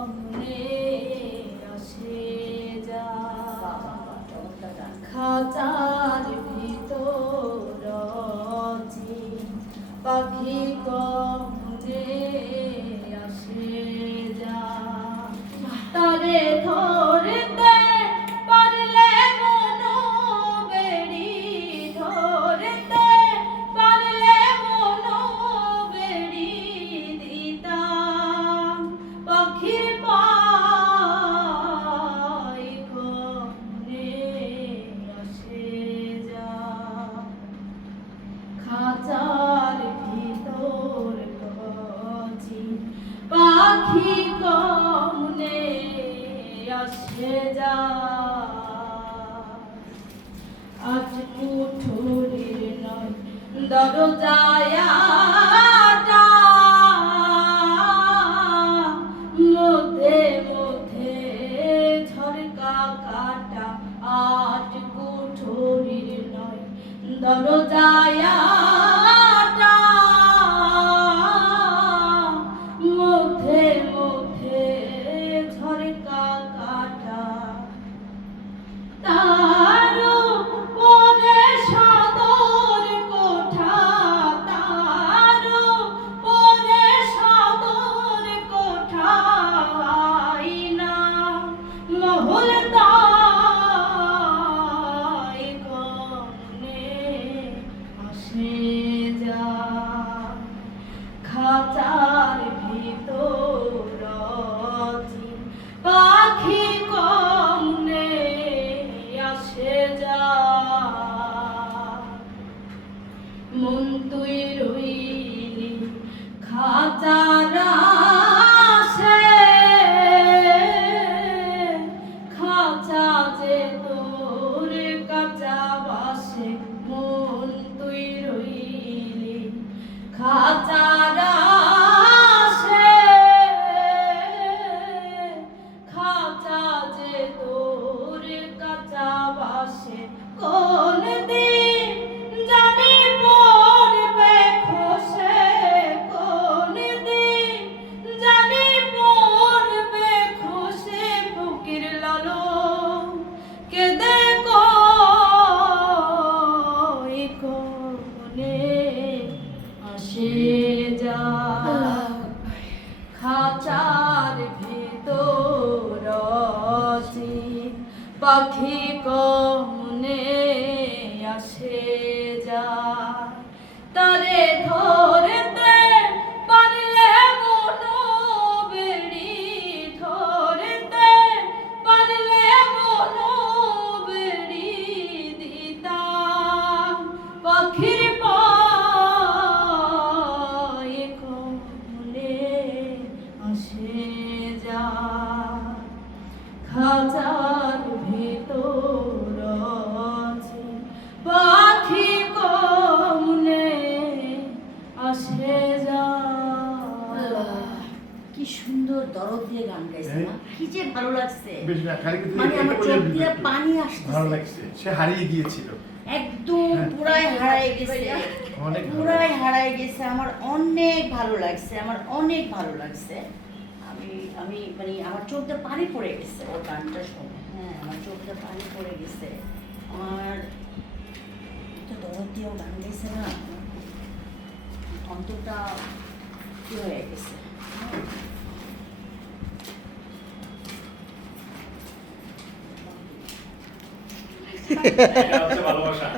কমনে আসে যা খাঁচার ভিতর পাখি কমনে আসে যা তারে ধরতে পারলে মনো বেড়ি ধরতে পারলে মনো বেড়ি দিতাম পাখির পাই কমনে আসে যা খাঁচার ভিতর কচি পাখি কমনে আসে যা আজ কুঠুরির নয় দরজায় মধ্যে মধ্যে ঝরকা কাটা আজ কুঠুরির নয় দরজায় মধ্যে মধ্যে ঝরকা কাটা তারো পরে সদর কোঠা তারো পরে সদর কোঠা আইনা মহল দাই কমনে আসে যা খাঁচার ভিতর পাখি কমনে আসে যা মন তুই রইলি খাঁচার আশে খাঁচা যে তোর কাঁচা বাসে মন তুই রইলি খাঁচার আশে খাঁচা যে তোর কাঁচা বাসে কোন দিন জানি পড়বে খসে কোন দিন জানি পড়বে খসে ফকির লালন কেঁদে কই কোনে আসে যা খাঁচার ভিতর পাখি কমনে আসে যা তারে ধরতে পারলে মনো বেড়ি ধরতে পারলে মনো বেড়ি দিতাম পাখির পাই কমনে আসে যা খাঁচার ভিতর পাখি কমনে আসে যা। কি সুন্দর দরদ দিয়ে গান গাইছে না, কি যে ভালো লাগছে, বেশ না খালি কিন্তু মানে আমার চোখ দিয়ে একটু পানি আসছে, ভালো লাগছে। সে হারিয়ে গিয়েছিল একদম পুরাই হারায় গেছে, অনেক পুরাই হারায় গেছে। আমার অনেক ভালো লাগছে, আমার অনেক ভালো লাগছে। আমি আমি মানে আমার চোখ দিয়ে পানি পড়ে গেছে ওর গানটা শুনে। হ্যাঁ, আমার চোখ দিয়ে পানি পড়ে গেছে। আমার তো দরদ দিয়েও গান গাইছে না, অন্তটা কি হয়ে গেছে। ভালোবাসা।